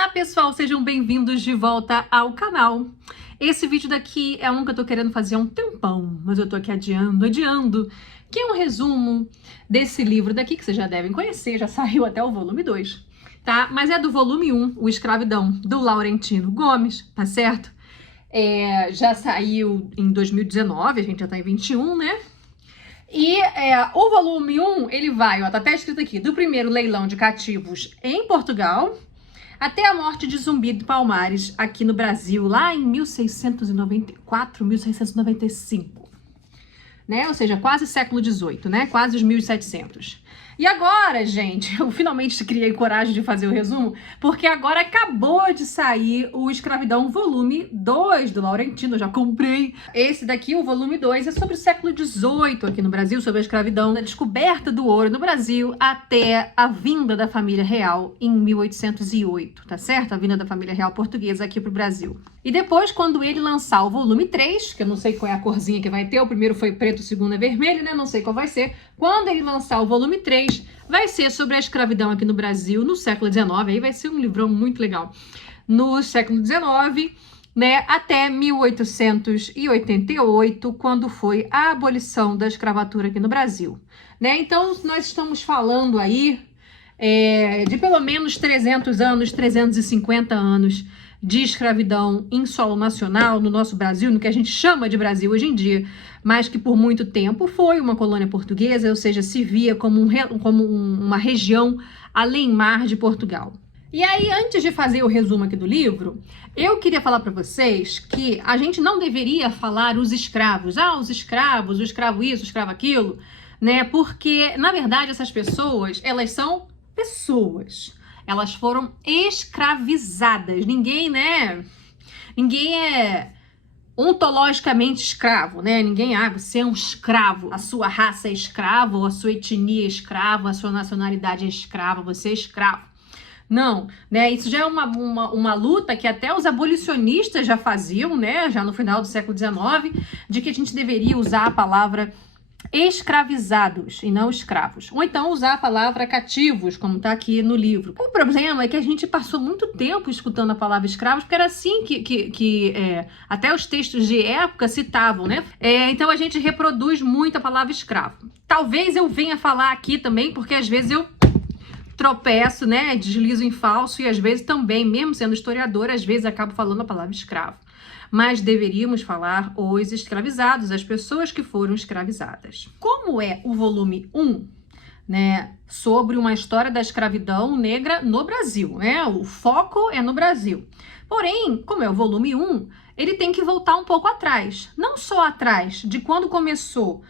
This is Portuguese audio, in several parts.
Olá pessoal, sejam bem-vindos de volta ao canal. Esse vídeo daqui é um que eu tô querendo fazer há um tempão, mas eu tô aqui adiando, que é um resumo desse livro daqui, que vocês já devem conhecer, já saiu até o volume 2, tá? Mas é do volume 1, O Escravidão, do Laurentino Gomes, tá certo? Já saiu em 2019, a gente já tá em 21, né? E o volume 1, ele vai, ó, tá até escrito aqui, do primeiro leilão de cativos em Portugal até a morte de Zumbi de Palmares aqui no Brasil, lá em 1694, 1695, né? Ou seja, quase século XVIII, né? Quase os 1700. E agora, gente, eu finalmente criei coragem de fazer o resumo, porque agora acabou de sair o Escravidão volume 2 do Laurentino, eu já comprei. Esse daqui, o volume 2, é sobre o século XVIII aqui no Brasil, sobre a escravidão, da descoberta do ouro no Brasil até a vinda da família real em 1808, tá certo? A vinda da família real portuguesa aqui pro Brasil. E depois, quando ele lançar o volume 3, que eu não sei qual é a corzinha que vai ter, o primeiro foi preto, o segundo é vermelho, né? Não sei qual vai ser. Quando ele lançar o volume 3, vai ser sobre a escravidão aqui no Brasil no século XIX, aí vai ser um livrão muito legal. No século XIX, né, até 1888, quando foi a abolição da escravatura aqui no Brasil, né? Então, nós estamos falando aí de pelo menos 300 anos, 350 anos de escravidão em solo nacional no nosso Brasil, no que a gente chama de Brasil hoje em dia, mas que por muito tempo foi uma colônia portuguesa, ou seja, se via como uma região além-mar de Portugal. E aí, antes de fazer o resumo aqui do livro, eu queria falar para vocês que a gente não deveria falar os escravos, os escravos, o escravo isso, o escravo aquilo, né? Porque, na verdade, essas pessoas, elas são pessoas. Elas foram escravizadas. Ninguém é ontologicamente escravo, né? Ninguém, você é um escravo, a sua raça é escrava, ou a sua etnia é escrava, a sua nacionalidade é escrava, você é escravo. Não, né? Isso já é uma luta que até os abolicionistas já faziam, né? Já no final do século XIX, de que a gente deveria usar a palavra escravizados e não escravos, ou então usar a palavra cativos, como está aqui no livro. O problema é que a gente passou muito tempo escutando a palavra escravos, porque era assim que até os textos de época citavam, né? Então a gente reproduz muito a palavra escravo. Talvez eu venha falar aqui também, porque às vezes eu tropeço, né? Deslizo em falso, e às vezes também, mesmo sendo historiadora, às vezes acabo falando a palavra escravo. Mas deveríamos falar os escravizados, as pessoas que foram escravizadas. Como é o volume 1, né, sobre uma história da escravidão negra no Brasil, né? O foco é no Brasil. Porém, como é o volume 1, ele tem que voltar um pouco atrás. Não só atrás de quando começou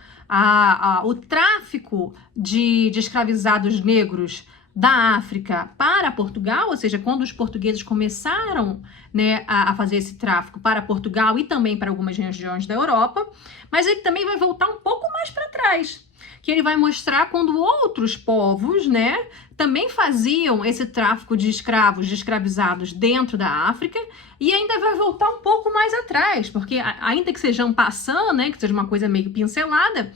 o tráfico de escravizados negros da África para Portugal, ou seja, quando os portugueses começaram, né, a fazer esse tráfico para Portugal e também para algumas regiões da Europa, mas ele também vai voltar um pouco mais para trás, que ele vai mostrar quando outros povos, né, também faziam esse tráfico de escravos, de escravizados dentro da África, e ainda vai voltar um pouco mais atrás, porque ainda que seja um passant, né, que seja uma coisa meio pincelada,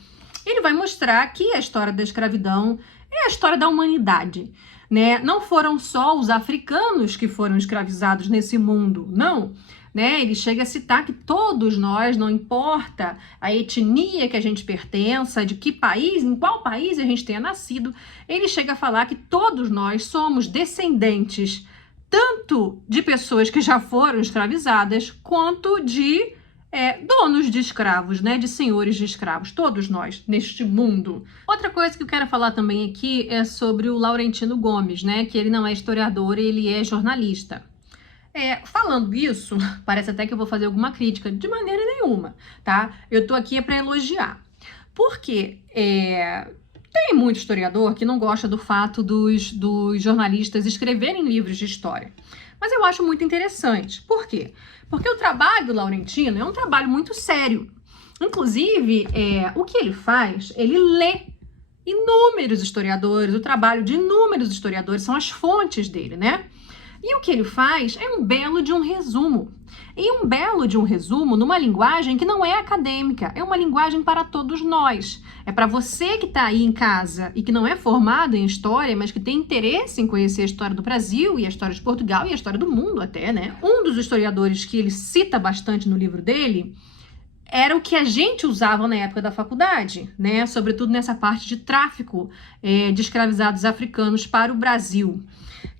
ele vai mostrar que a história da escravidão é a história da humanidade, né? Não foram só os africanos que foram escravizados nesse mundo, não, né? Ele chega a citar que todos nós, não importa a etnia que a gente pertença, de que país, em qual país a gente tenha nascido, ele chega a falar que todos nós somos descendentes tanto de pessoas que já foram escravizadas, quanto de donos de escravos, né, de senhores de escravos, todos nós, neste mundo. Outra coisa que eu quero falar também aqui é sobre o Laurentino Gomes, né, que ele não é historiador, ele é jornalista. Falando isso, parece até que eu vou fazer alguma crítica, de maneira nenhuma, tá? Eu tô aqui para elogiar, porque tem muito historiador que não gosta do fato dos jornalistas escreverem livros de história. Mas eu acho muito interessante. Por quê? Porque o trabalho do Laurentino é um trabalho muito sério. Inclusive, o que ele faz, ele lê inúmeros historiadores, o trabalho de inúmeros historiadores, são as fontes dele, né? E o que ele faz é um belo de um resumo. E um belo de um resumo numa linguagem que não é acadêmica, é uma linguagem para todos nós. É para você que está aí em casa e que não é formado em história, mas que tem interesse em conhecer a história do Brasil e a história de Portugal e a história do mundo até, né? Um dos historiadores que ele cita bastante no livro dele era o que a gente usava na época da faculdade, né? Sobretudo nessa parte de tráfico de escravizados africanos para o Brasil,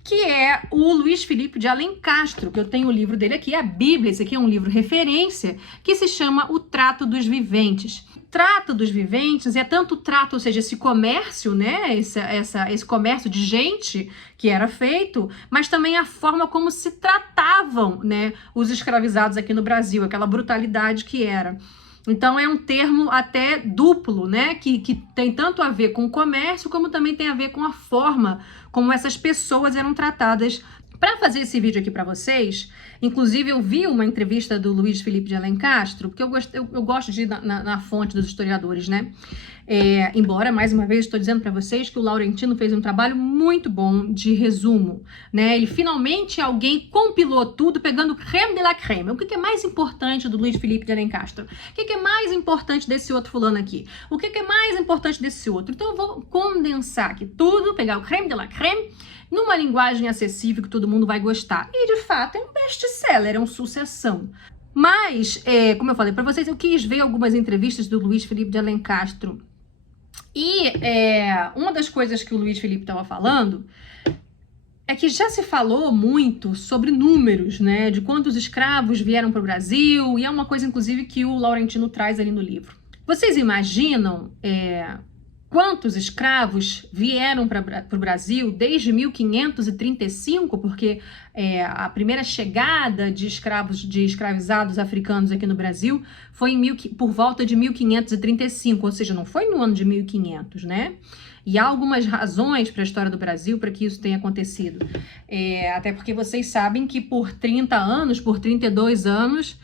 que é o Luiz Felipe de Alencastro, que eu tenho o livro dele aqui, a Bíblia, esse aqui é um livro referência, que se chama O Trato dos Viventes. O Trato dos Viventes é tanto o trato, ou seja, esse comércio, né, esse comércio de gente que era feito, mas também a forma como se tratavam, né, os escravizados aqui no Brasil, aquela brutalidade que era. Então é um termo até duplo, né, que tem tanto a ver com o comércio, como também tem a ver com a forma como essas pessoas eram tratadas. Para fazer esse vídeo aqui para vocês, inclusive eu vi uma entrevista do Luiz Felipe de Alencastro, porque eu gosto de ir na fonte dos historiadores, né? Embora, mais uma vez, estou dizendo para vocês que o Laurentino fez um trabalho muito bom de resumo, né? Ele finalmente, alguém compilou tudo, pegando creme de la creme. O que é mais importante do Luiz Felipe de Alencastro? O que é mais importante desse outro fulano aqui? O que é mais importante desse outro? Então eu vou condensar aqui tudo, pegar o creme de la creme, numa linguagem acessível que todo mundo vai gostar. E, de fato, é um best-seller, é uma sucessão. Mas, como eu falei para vocês, eu quis ver algumas entrevistas do Luiz Felipe de Alencastro. E uma das coisas que o Luiz Felipe estava falando é que já se falou muito sobre números, né? De quantos escravos vieram para o Brasil, e é uma coisa, inclusive, que o Laurentino traz ali no livro. Vocês imaginam quantos escravos vieram para o Brasil desde 1535, porque a primeira chegada de escravizados africanos aqui no Brasil foi por volta de 1535, ou seja, não foi no ano de 1500, né? E há algumas razões para a história do Brasil para que isso tenha acontecido. Até porque vocês sabem que por 30 anos, por 32 anos,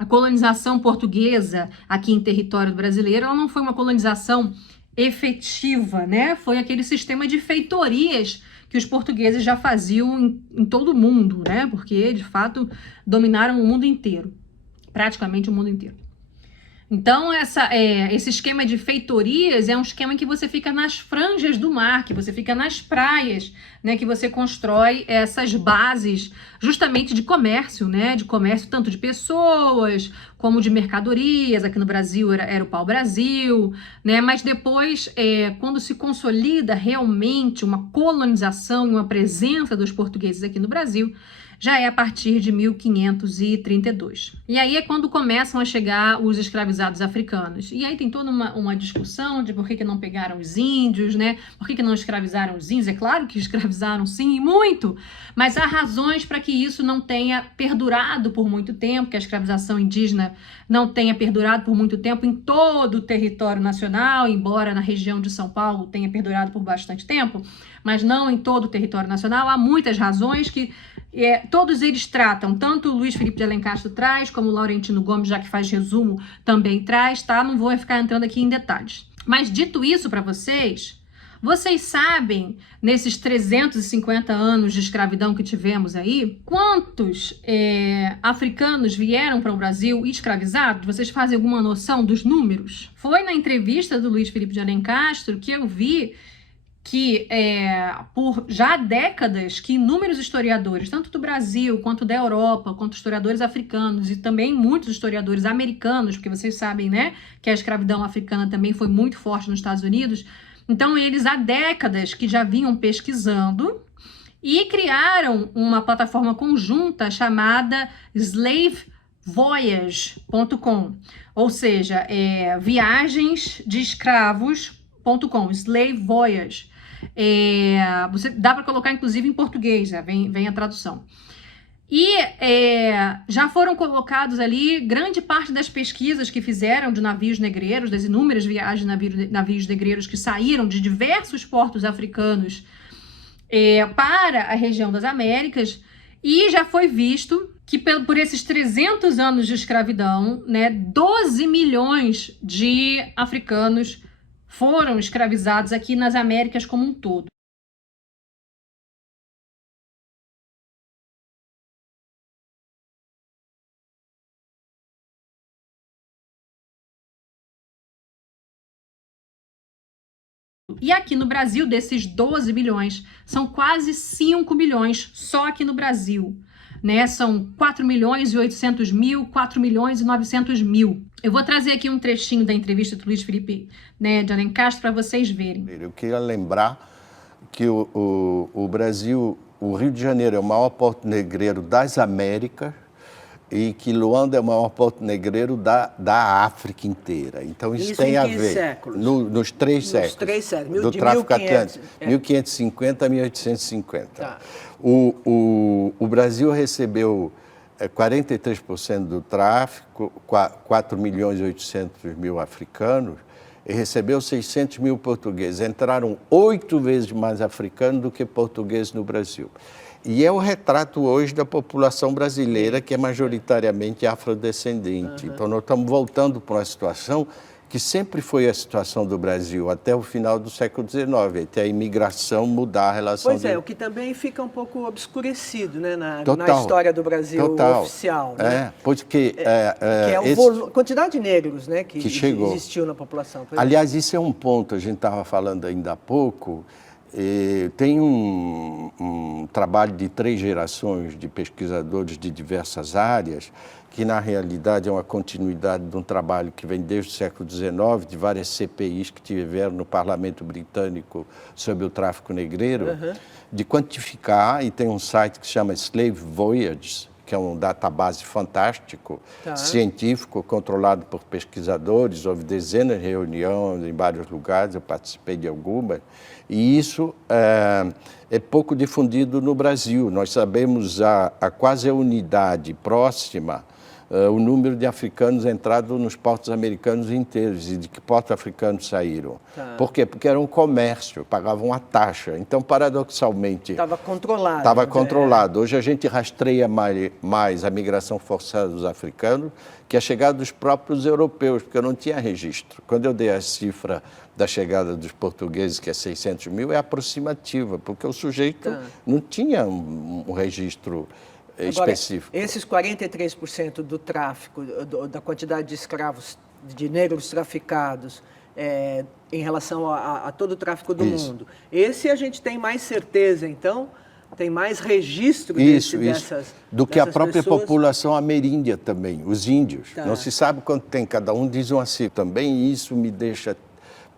a colonização portuguesa aqui em território brasileiro, ela não foi uma colonização efetiva, né? Foi aquele sistema de feitorias que os portugueses já faziam em todo o mundo, né? Porque, de fato, dominaram o mundo inteiro, praticamente o mundo inteiro. Então, esse esquema de feitorias é um esquema que você fica nas franjas do mar, que você fica nas praias, né, que você constrói essas bases justamente de comércio, né, de comércio tanto de pessoas como de mercadorias. Aqui no Brasil era o pau-brasil, né, mas depois, quando se consolida realmente uma colonização e uma presença dos portugueses aqui no Brasil, já é a partir de 1532. E aí é quando começam a chegar os escravizados africanos. E aí tem toda uma discussão de por que não pegaram os índios, né? Por que não escravizaram os índios? É claro que escravizaram sim, e muito, mas há razões para que isso não tenha perdurado por muito tempo, que a escravização indígena não tenha perdurado por muito tempo em todo o território nacional, embora na região de São Paulo tenha perdurado por bastante tempo, mas não em todo o território nacional. Há muitas razões que todos eles tratam, tanto o Luiz Felipe de Alencastro traz, como o Laurentino Gomes, já que faz resumo, também traz, tá? Não vou ficar entrando aqui em detalhes. Mas dito isso para vocês sabem, nesses 350 anos de escravidão que tivemos aí, quantos africanos vieram para o Brasil escravizados? Vocês fazem alguma noção dos números? Foi na entrevista do Luiz Felipe de Alencastro que eu vi que por já décadas que inúmeros historiadores, tanto do Brasil quanto da Europa, quanto historiadores africanos e também muitos historiadores americanos, porque vocês sabem, né, que a escravidão africana também foi muito forte nos Estados Unidos. Então eles há décadas que já vinham pesquisando e criaram uma plataforma conjunta chamada slavevoyage.com, ou seja, viagens de escravos.com, Slave Voyage. Você dá para colocar inclusive em português, né? Vem a tradução. E já foram colocados ali grande parte das pesquisas que fizeram de navios negreiros, das inúmeras viagens de navios negreiros que saíram de diversos portos africanos para a região das Américas, e já foi visto que por esses 300 anos de escravidão, né, 12 milhões de africanos foram escravizados aqui nas Américas como um todo. E aqui no Brasil, desses 12 milhões, são quase 5 milhões só aqui no Brasil. Né? São 4 milhões e 800 mil, 4 milhões e 900 mil. Eu vou trazer aqui um trechinho da entrevista do Luiz Felipe, né, de Alencastro para vocês verem. Eu queria lembrar que o Brasil, o Rio de Janeiro é o maior porto negreiro das Américas e que Luanda é o maior porto negreiro da África inteira. Então isso tem a ver séculos? Nos três séculos. Do tráfico atlântico, 1550 a 1850. Tá. O Brasil recebeu 43% do tráfico, 4 milhões e 800 mil africanos, e recebeu 600 mil portugueses. Entraram 8 vezes mais africanos do que portugueses no Brasil. E é o retrato hoje da população brasileira, que é majoritariamente afrodescendente. Então, nós estamos voltando para uma situação que sempre foi a situação do Brasil, até o final do século XIX, até a imigração mudar a relação... Pois é, o que também fica um pouco obscurecido, né, na história do Brasil oficial. Né? Porque... que é a quantidade de negros, né, que existiu na população. Aliás, isso é um ponto, a gente estava falando ainda há pouco. Tem um trabalho de 3 gerações de pesquisadores de diversas áreas, que na realidade é uma continuidade de um trabalho que vem desde o século XIX, de várias CPIs que tiveram no Parlamento Britânico sobre o tráfico negreiro, de quantificar, e tem um site que se chama Slave Voyages, que é um database fantástico, científico, controlado por pesquisadores. Houve dezenas de reuniões em vários lugares, eu participei de algumas, e isso é pouco difundido no Brasil. Nós sabemos a quase a unidade próxima, o número de africanos entrados nos portos americanos inteiros e de que portos africanos saíram. Por quê? Porque era um comércio, pagavam uma taxa. Então, paradoxalmente... Estava controlado. Estava controlado. Hoje a gente rastreia mais a migração forçada dos africanos que a chegada dos próprios europeus, porque eu não tinha registro. Quando eu dei a cifra da chegada dos portugueses, que é 600 mil, é aproximativa, porque o sujeito não tinha um registro... específico. Agora, esses 43% do tráfico, da quantidade de escravos, de negros traficados, em relação a todo o tráfico do mundo, esse a gente tem mais certeza, então, tem mais registro dessas do que a própria pessoas. População ameríndia também, os índios. Não se sabe quanto tem, cada um diz uma cifra. Também isso me deixa...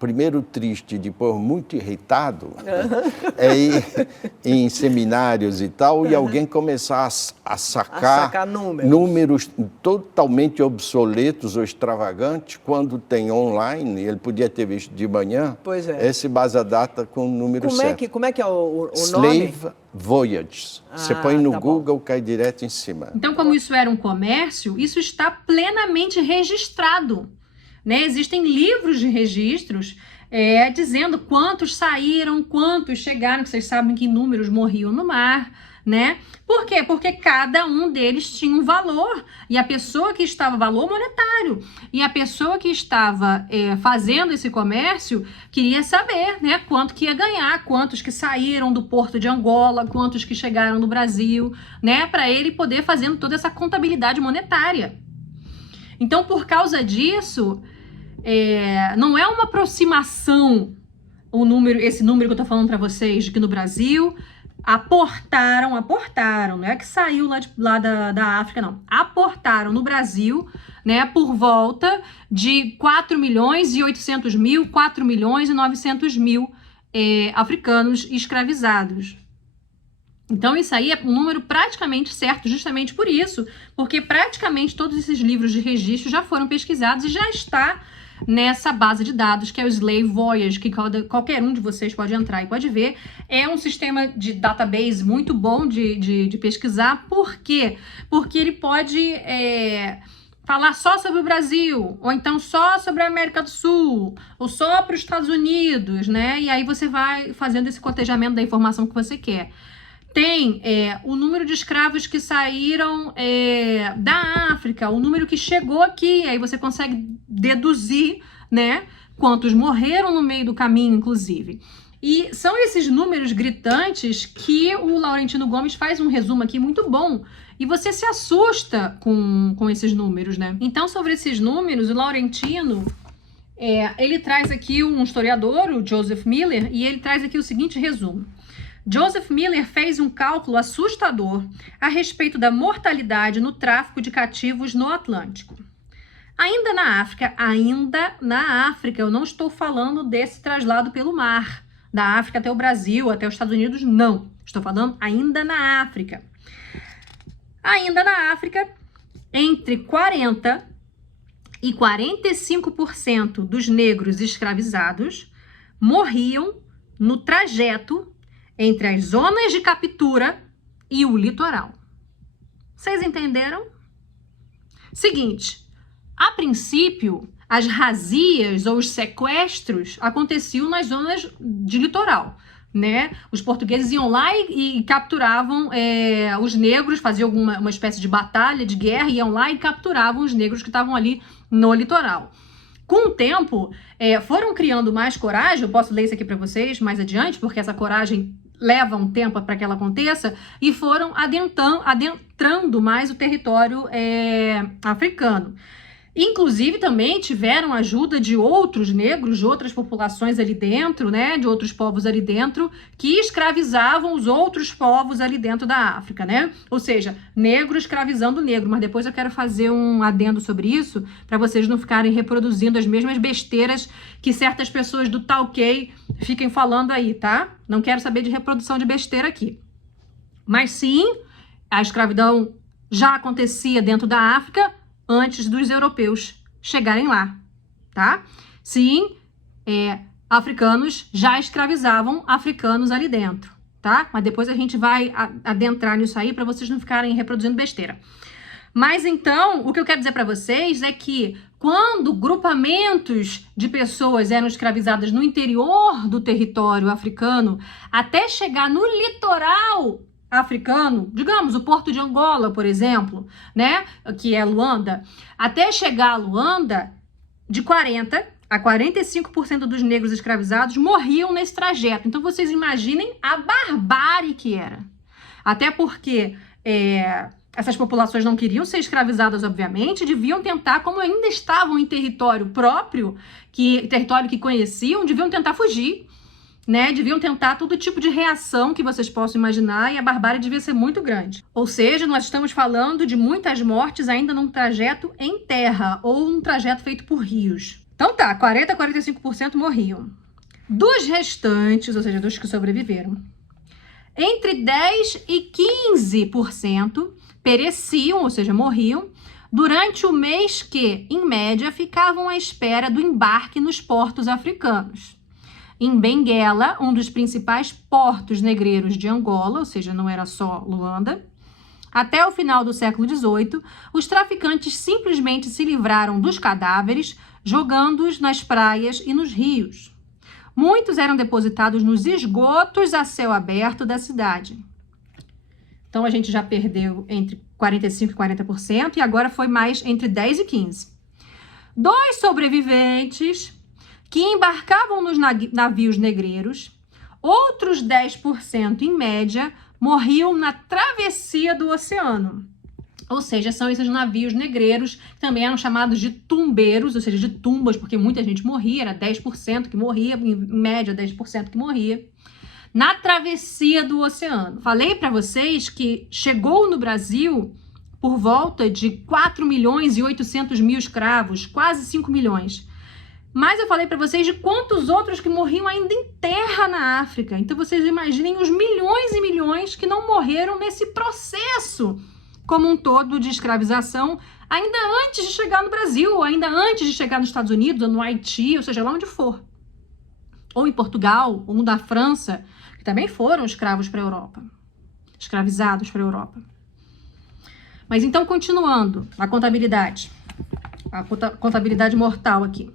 primeiro triste, depois muito irritado, ir em seminários e tal, e alguém começar a sacar números totalmente obsoletos ou extravagantes, quando tem online, ele podia ter visto de manhã, esse base data com o número certo. Como é que é o nome? Slave Voyages. Você põe no Google, cai direto em cima. Então, como isso era um comércio, isso está plenamente registrado. Né? Existem livros de registros dizendo quantos saíram, quantos chegaram, que vocês sabem que números morriam no mar, né? Por quê? Porque cada um deles tinha um valor, e a pessoa que estava, valor monetário, e a pessoa que estava fazendo esse comércio queria saber, né, quanto que ia ganhar, quantos que saíram do porto de Angola, quantos que chegaram no Brasil, né, para ele poder fazendo toda essa contabilidade monetária. Então, por causa disso, não é uma aproximação esse número que eu tô falando para vocês, de que no Brasil aportaram, não é que saiu lá da África, não. Aportaram no Brasil, né, por volta de 4 milhões e 800 mil, 4 milhões e 900 mil africanos escravizados. Então, isso aí é um número praticamente certo, justamente por isso, porque praticamente todos esses livros de registro já foram pesquisados e já está nessa base de dados, que é o Slave Voyage, que qualquer um de vocês pode entrar e pode ver. É um sistema de database muito bom de pesquisar. Por quê? Porque ele pode falar só sobre o Brasil, ou então só sobre a América do Sul, ou só para os Estados Unidos, né? E aí você vai fazendo esse cotejamento da informação que você quer. Tem o número de escravos que saíram da África, o número que chegou aqui, aí você consegue deduzir, né, quantos morreram no meio do caminho, inclusive. E são esses números gritantes que o Laurentino Gomes faz um resumo aqui muito bom, e você se assusta com esses números, né? Então, sobre esses números, o Laurentino Ele traz aqui um historiador, o Joseph Miller, e ele traz aqui o seguinte resumo. Joseph Miller fez um cálculo assustador a respeito da mortalidade no tráfico de cativos no Atlântico. Ainda na África, eu não estou falando desse traslado pelo mar, da África até o Brasil, até os Estados Unidos, não. Estou falando ainda na África. Ainda na África, entre 40% e 45% dos negros escravizados morriam no trajeto entre as zonas de captura e o litoral. Vocês entenderam? Seguinte, a princípio, as razias ou os sequestros aconteciam nas zonas de litoral, né? Os portugueses iam lá e capturavam os negros, faziam uma espécie de batalha, de guerra, iam lá e capturavam os negros que estavam ali no litoral. Com o tempo, foram criando mais coragem, eu posso ler isso aqui para vocês mais adiante, porque essa coragem leva um tempo para que ela aconteça, e foram adentrando mais o território africano. Inclusive, também tiveram ajuda de outros negros, de outras populações ali dentro, né, de outros povos ali dentro, que escravizavam os outros povos ali dentro da África, né? Ou seja, negro escravizando negro. Mas depois eu quero fazer um adendo sobre isso, para vocês não ficarem reproduzindo as mesmas besteiras que certas pessoas do Talkei fiquem falando aí, tá? Não quero saber de reprodução de besteira aqui. Mas sim, a escravidão já acontecia dentro da África antes dos europeus chegarem lá, tá? Sim, africanos já escravizavam africanos ali dentro, tá? Mas depois a gente vai adentrar nisso aí para vocês não ficarem reproduzindo besteira. Mas então, o que eu quero dizer para vocês é que quando grupamentos de pessoas eram escravizadas no interior do território africano, até chegar no litoral africano, digamos, o Porto de Angola, por exemplo, né, que é Luanda, até chegar a Luanda, de 40% a 45% dos negros escravizados morriam nesse trajeto. Então, vocês imaginem a barbárie que era. Até porque essas populações não queriam ser escravizadas, obviamente, deviam tentar, como ainda estavam em território próprio, território que conheciam, deviam tentar fugir, né? Deviam tentar todo tipo de reação que vocês possam imaginar, e a barbárie devia ser muito grande. Ou seja, nós estamos falando de muitas mortes ainda num trajeto em terra, ou um trajeto feito por rios. Então tá, 40% a 45% morriam. Dos restantes, ou seja, dos que sobreviveram, entre 10% e 15% pereciam, ou seja, morriam, durante o mês que, em média, ficavam à espera do embarque nos portos africanos. Em Benguela, um dos principais portos negreiros de Angola, ou seja, não era só Luanda, até o final do século XVIII, os traficantes simplesmente se livraram dos cadáveres, jogando-os nas praias e nos rios. Muitos eram depositados nos esgotos a céu aberto da cidade. Então, a gente já perdeu entre 45% e 40%, e agora foi mais entre 10% e 15%. 2 sobreviventes que embarcavam nos navios negreiros, outros 10%, em média, morriam na travessia do oceano. Ou seja, são esses navios negreiros, que também eram chamados de tumbeiros, ou seja, de tumbas, porque muita gente morria, era 10% que morria, em média 10% que morria, na travessia do oceano. Falei para vocês que chegou no Brasil por volta de 4 milhões e 800 mil escravos, quase 5 milhões. Mas eu falei para vocês de quantos outros que morriam ainda em terra na África. Então vocês imaginem os milhões e milhões que não morreram nesse processo como um todo de escravização, ainda antes de chegar no Brasil, ou ainda antes de chegar nos Estados Unidos, ou no Haiti, ou seja, lá onde for. Ou em Portugal, ou na França, que também foram escravos para a Europa. Escravizados para a Europa. Mas então, continuando, a contabilidade mortal aqui.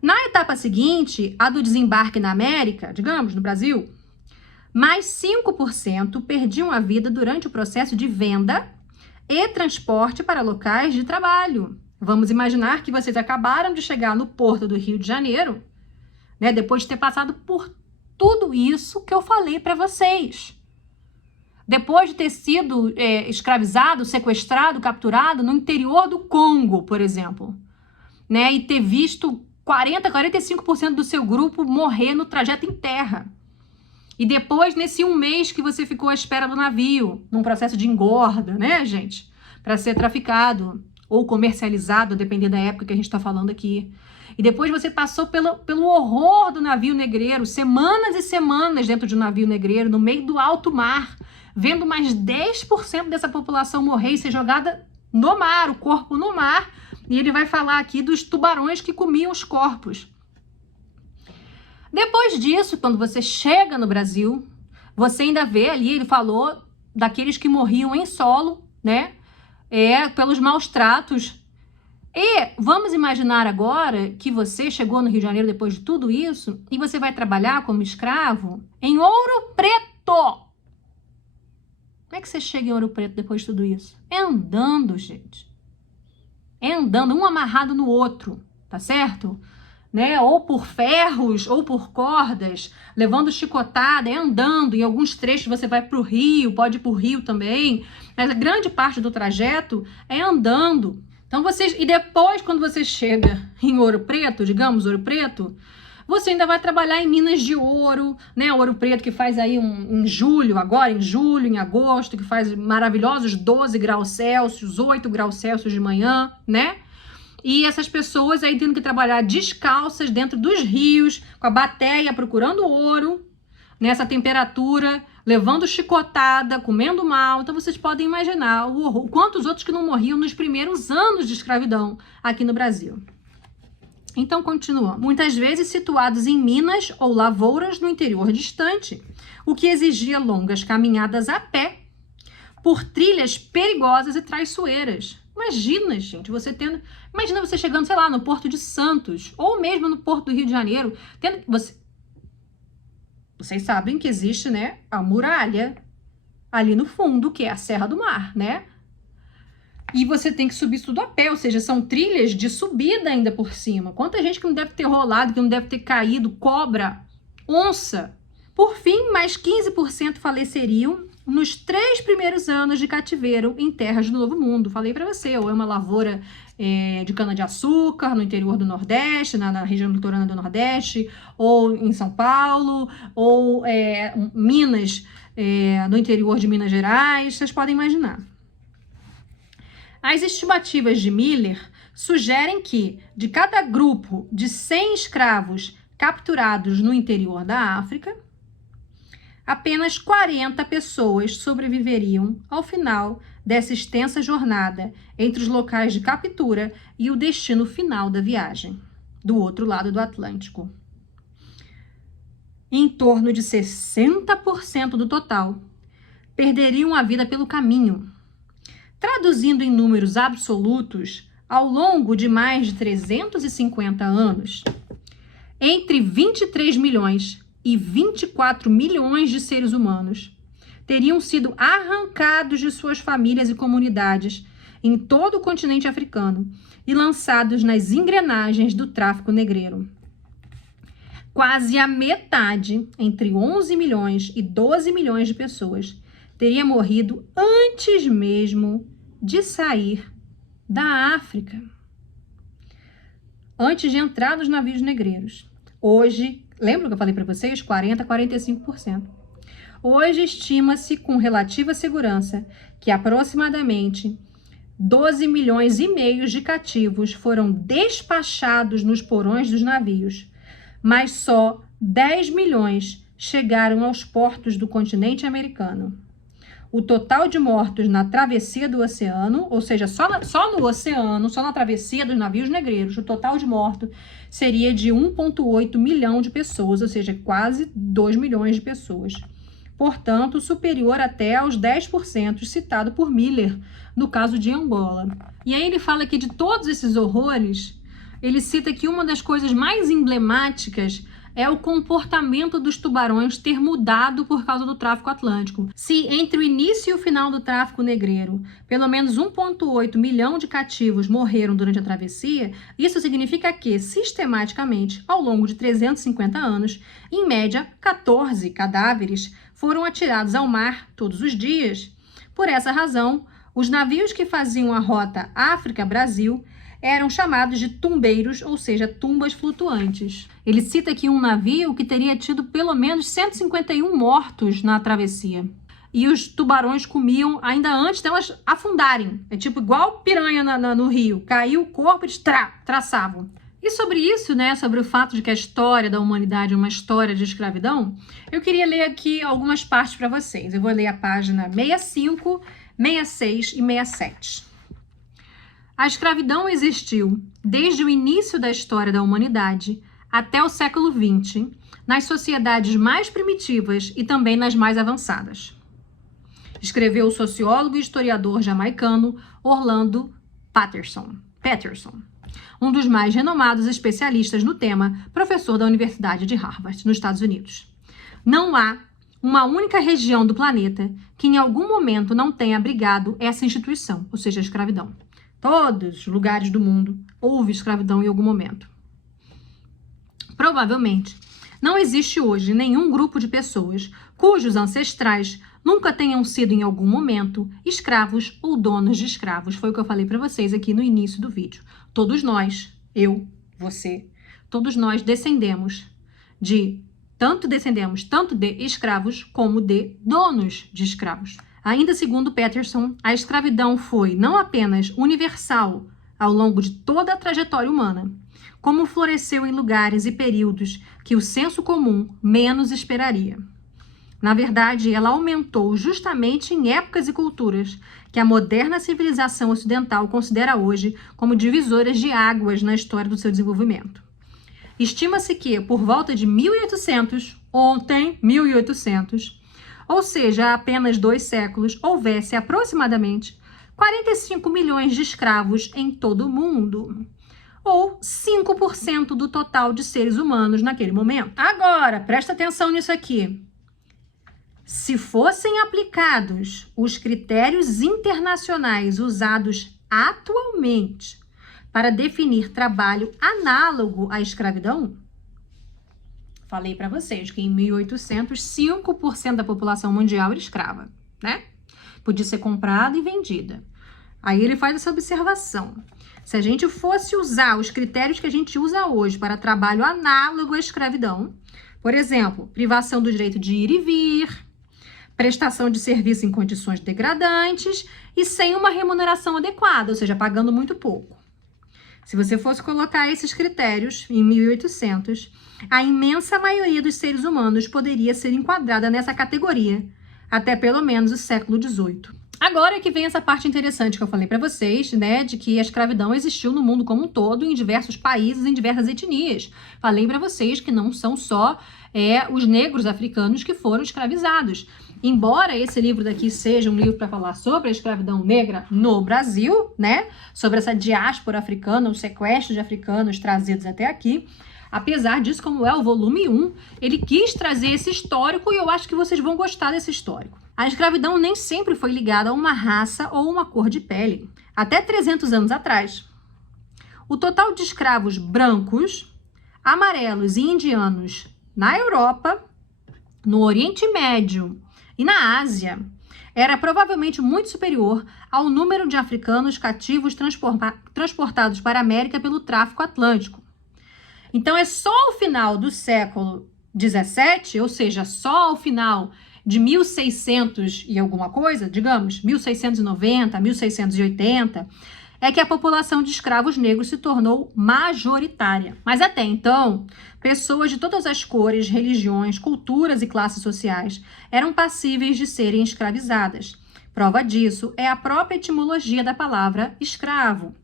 Na etapa seguinte, a do desembarque na América, digamos, no Brasil, mais 5% perdiam a vida durante o processo de venda e transporte para locais de trabalho. Vamos imaginar que vocês acabaram de chegar no porto do Rio de Janeiro, né, depois de ter passado por tudo isso que eu falei para vocês. Depois de ter sido escravizado, sequestrado, capturado no interior do Congo, por exemplo. né, e ter visto 45% do seu grupo morrer no trajeto em terra. E depois, nesse 1 mês que você ficou à espera do navio, num processo de engorda, né, gente? Para ser traficado ou comercializado, dependendo da época que a gente está falando aqui. E depois você passou pelo horror do navio negreiro, semanas e semanas dentro de um navio negreiro, no meio do alto mar, vendo mais 10% dessa população morrer e ser jogada no mar, o corpo no mar. E ele vai falar aqui dos tubarões que comiam os corpos. Depois disso, quando você chega no Brasil, você ainda vê ali, ele falou daqueles que morriam em solo, né? Pelos maus tratos. E vamos imaginar agora que você chegou no Rio de Janeiro depois de tudo isso e você vai trabalhar como escravo em Ouro Preto. Como é que você chega em Ouro Preto depois de tudo isso? É andando, gente. É andando, um amarrado no outro, tá certo? Né? Ou por ferros, ou por cordas, levando chicotada, andando. Em alguns trechos você vai para o Rio, pode ir para o Rio também, mas a grande parte do trajeto é andando. Então e depois, quando você chega em Ouro Preto, digamos Ouro Preto, você ainda vai trabalhar em minas de ouro, né? Ouro Preto que faz aí em julho, em agosto, que faz maravilhosos 12 graus Celsius, 8 graus Celsius de manhã, né? E essas pessoas aí tendo que trabalhar descalças dentro dos rios, com a bateia procurando ouro, nessa temperatura, levando chicotada, comendo mal. Então vocês podem imaginar o quantos outros que não morriam nos primeiros anos de escravidão aqui no Brasil. Então continua. Muitas vezes situados em minas ou lavouras no interior distante, o que exigia longas caminhadas a pé por trilhas perigosas e traiçoeiras. Imagina, gente, imagina você chegando, sei lá, no Porto de Santos, ou mesmo no Porto do Rio de Janeiro, vocês sabem que existe, né, a muralha ali no fundo, que é a Serra do Mar, né? E você tem que subir tudo a pé, ou seja, são trilhas de subida ainda por cima. Quanta gente que não deve ter rolado, que não deve ter caído, cobra, onça. Por fim, mais 15% faleceriam nos 3 primeiros anos de cativeiro em terras do Novo Mundo. Falei para você, ou é uma lavoura de cana-de-açúcar no interior do Nordeste, na região litorânea do Nordeste, ou em São Paulo, ou Minas, no interior de Minas Gerais, vocês podem imaginar. As estimativas de Miller sugerem que, de cada grupo de 100 escravos capturados no interior da África, apenas 40 pessoas sobreviveriam ao final dessa extensa jornada entre os locais de captura e o destino final da viagem, do outro lado do Atlântico. Em torno de 60% do total perderiam a vida pelo caminho. Traduzindo em números absolutos, ao longo de mais de 350 anos, entre 23 milhões e 24 milhões de seres humanos teriam sido arrancados de suas famílias e comunidades em todo o continente africano e lançados nas engrenagens do tráfico negreiro. Quase a metade, entre 11 milhões e 12 milhões de pessoas, teria morrido antes mesmo de sair da África, antes de entrar nos navios negreiros. Hoje, lembra que eu falei para vocês? 40% a 45%. Hoje estima-se com relativa segurança que aproximadamente 12 milhões e meio de cativos foram despachados nos porões dos navios, mas só 10 milhões chegaram aos portos do continente americano. O total de mortos na travessia do oceano, ou seja, só no oceano, só na travessia dos navios negreiros, o total de mortos seria de 1,8 milhão de pessoas, ou seja, quase 2 milhões de pessoas. Portanto, superior até aos 10% citado por Miller no caso de Angola. E aí ele fala que de todos esses horrores, ele cita que uma das coisas mais emblemáticas é o comportamento dos tubarões ter mudado por causa do tráfico atlântico. Se entre o início e o final do tráfico negreiro, pelo menos 1,8 milhão de cativos morreram durante a travessia, isso significa que, sistematicamente, ao longo de 350 anos, em média, 14 cadáveres foram atirados ao mar todos os dias. Por essa razão, os navios que faziam a rota África-Brasil eram chamados de tumbeiros, ou seja, tumbas flutuantes. Ele cita aqui um navio que teria tido pelo menos 151 mortos na travessia. E os tubarões comiam ainda antes delas afundarem. É tipo igual piranha no rio. Caiu o corpo e traçavam. E sobre isso, né, sobre o fato de que a história da humanidade é uma história de escravidão, eu queria ler aqui algumas partes para vocês. Eu vou ler a página 65, 66 e 67. A escravidão existiu desde o início da história da humanidade até o século XX, nas sociedades mais primitivas e também nas mais avançadas. Escreveu o sociólogo e historiador jamaicano Orlando Patterson, um dos mais renomados especialistas no tema, professor da Universidade de Harvard, nos Estados Unidos. Não há uma única região do planeta que em algum momento não tenha abrigado essa instituição, ou seja, a escravidão. Todos os lugares do mundo houve escravidão em algum momento. Provavelmente, não existe hoje nenhum grupo de pessoas cujos ancestrais nunca tenham sido em algum momento escravos ou donos de escravos. Foi o que eu falei para vocês aqui no início do vídeo. Todos nós, eu, você, todos nós descendemos tanto de escravos como de donos de escravos. Ainda segundo Patterson, a escravidão foi não apenas universal ao longo de toda a trajetória humana, como floresceu em lugares e períodos que o senso comum menos esperaria. Na verdade, ela aumentou justamente em épocas e culturas que a moderna civilização ocidental considera hoje como divisoras de águas na história do seu desenvolvimento. Estima-se que, por volta de 1800, ou seja, há apenas 2 séculos, houvesse aproximadamente 45 milhões de escravos em todo o mundo, ou 5% do total de seres humanos naquele momento. Agora, presta atenção nisso aqui. Se fossem aplicados os critérios internacionais usados atualmente para definir trabalho análogo à escravidão, falei para vocês que em 1800, 5% da população mundial era escrava, né? Podia ser comprada e vendida. Aí ele faz essa observação. Se a gente fosse usar os critérios que a gente usa hoje para trabalho análogo à escravidão, por exemplo, privação do direito de ir e vir, prestação de serviço em condições degradantes e sem uma remuneração adequada, ou seja, pagando muito pouco. Se você fosse colocar esses critérios em 1800, a imensa maioria dos seres humanos poderia ser enquadrada nessa categoria, até pelo menos o século XVIII. Agora é que vem essa parte interessante que eu falei para vocês, né, de que a escravidão existiu no mundo como um todo, em diversos países, em diversas etnias. Falei para vocês que não são só os negros africanos que foram escravizados. Embora esse livro daqui seja um livro para falar sobre a escravidão negra no Brasil, né, sobre essa diáspora africana, os sequestros de africanos trazidos até aqui, apesar disso, como é o volume 1, ele quis trazer esse histórico e eu acho que vocês vão gostar desse histórico. A escravidão nem sempre foi ligada a uma raça ou uma cor de pele. Até 300 anos atrás, o total de escravos brancos, amarelos e indianos na Europa, no Oriente Médio e na Ásia era provavelmente muito superior ao número de africanos cativos transportados para a América pelo tráfico atlântico. Então é só ao final do século XVII, ou seja, só ao final de 1600 e alguma coisa, digamos, 1690, 1680, é que a população de escravos negros se tornou majoritária. Mas até então, pessoas de todas as cores, religiões, culturas e classes sociais eram passíveis de serem escravizadas. Prova disso é a própria etimologia da palavra escravo.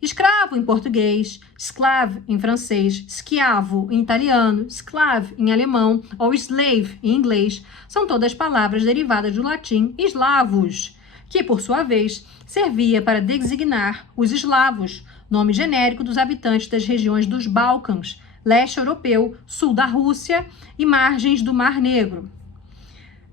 Escravo em português, esclave em francês, schiavo em italiano, esclave em alemão ou slave em inglês, são todas palavras derivadas do latim eslavos, que, por sua vez, servia para designar os eslavos, nome genérico dos habitantes das regiões dos Balcãs, leste europeu, sul da Rússia e margens do Mar Negro.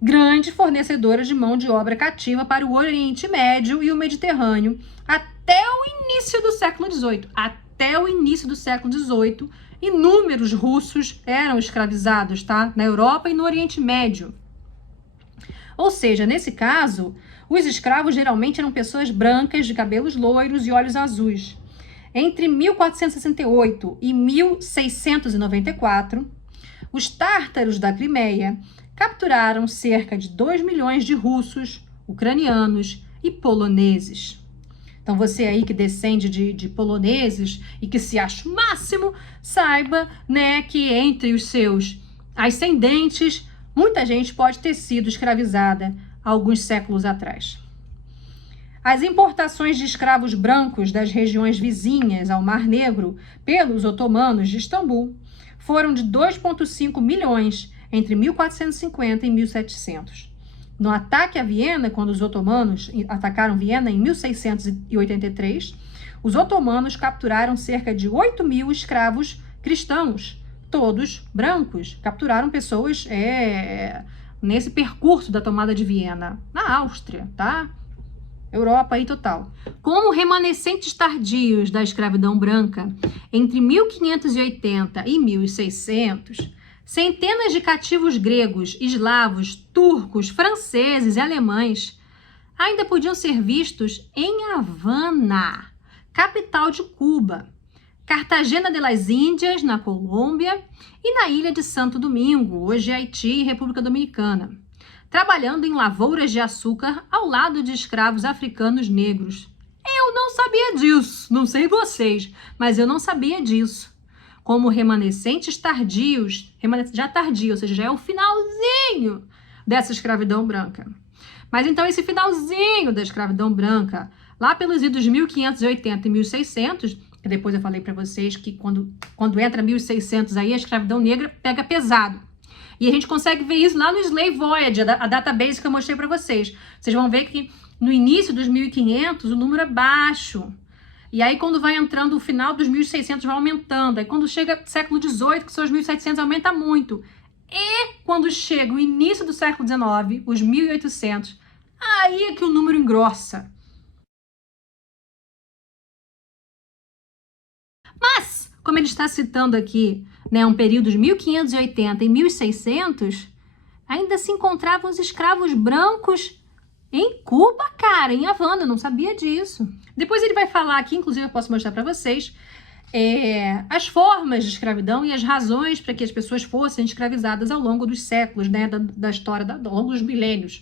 Grande fornecedora de mão de obra cativa para o Oriente Médio e o Mediterrâneo até o início do século XVIII. Até o início do século XVIII, inúmeros russos eram escravizados, tá? Na Europa e no Oriente Médio. Ou seja, nesse caso, os escravos geralmente eram pessoas brancas, de cabelos loiros e olhos azuis. Entre 1468 e 1694, os tártaros da Crimeia capturaram cerca de 2 milhões de russos, ucranianos e poloneses. Então você aí que descende de poloneses e que se acha o máximo, saiba, né, que entre os seus ascendentes, muita gente pode ter sido escravizada alguns séculos atrás. As importações de escravos brancos das regiões vizinhas ao Mar Negro pelos otomanos de Istambul foram de 2,5 milhões entre 1450 e 1700. No ataque a Viena, quando os otomanos atacaram Viena em 1683, os otomanos capturaram cerca de 8 mil escravos cristãos, todos brancos. Capturaram pessoas nesse percurso da tomada de Viena, na Áustria, tá? Europa aí total. Como remanescentes tardios da escravidão branca, entre 1580 e 1600, centenas de cativos gregos, eslavos, turcos, franceses e alemães ainda podiam ser vistos em Havana, capital de Cuba, Cartagena de las Índias, na Colômbia, e na ilha de Santo Domingo, hoje Haiti e República Dominicana, trabalhando em lavouras de açúcar ao lado de escravos africanos negros. Eu não sabia disso, não sei vocês, mas eu não sabia disso. Como remanescentes tardios, já tardio, ou seja, já é o finalzinho dessa escravidão branca. Mas então esse finalzinho da escravidão branca, lá pelos idos 1580 e 1600, que depois eu falei para vocês que quando entra 1600 aí a escravidão negra pega pesado. E a gente consegue ver isso lá no Slave Voyage, a database que eu mostrei para vocês. Vocês vão ver que no início dos 1500 o número é baixo. E aí quando vai entrando o final dos 1600 vai aumentando. Aí quando chega século XVIII, que são os 1700, aumenta muito. E quando chega o início do século XIX, os 1800, aí é que o número engrossa. Mas, como ele está citando aqui, né, um período de 1580 e 1600, ainda se encontravam os escravos brancos em Cuba, cara, em Havana, eu não sabia disso. Depois ele vai falar aqui, inclusive eu posso mostrar para vocês, as formas de escravidão e as razões para que as pessoas fossem escravizadas ao longo dos séculos, né, da história, ao longo dos milênios.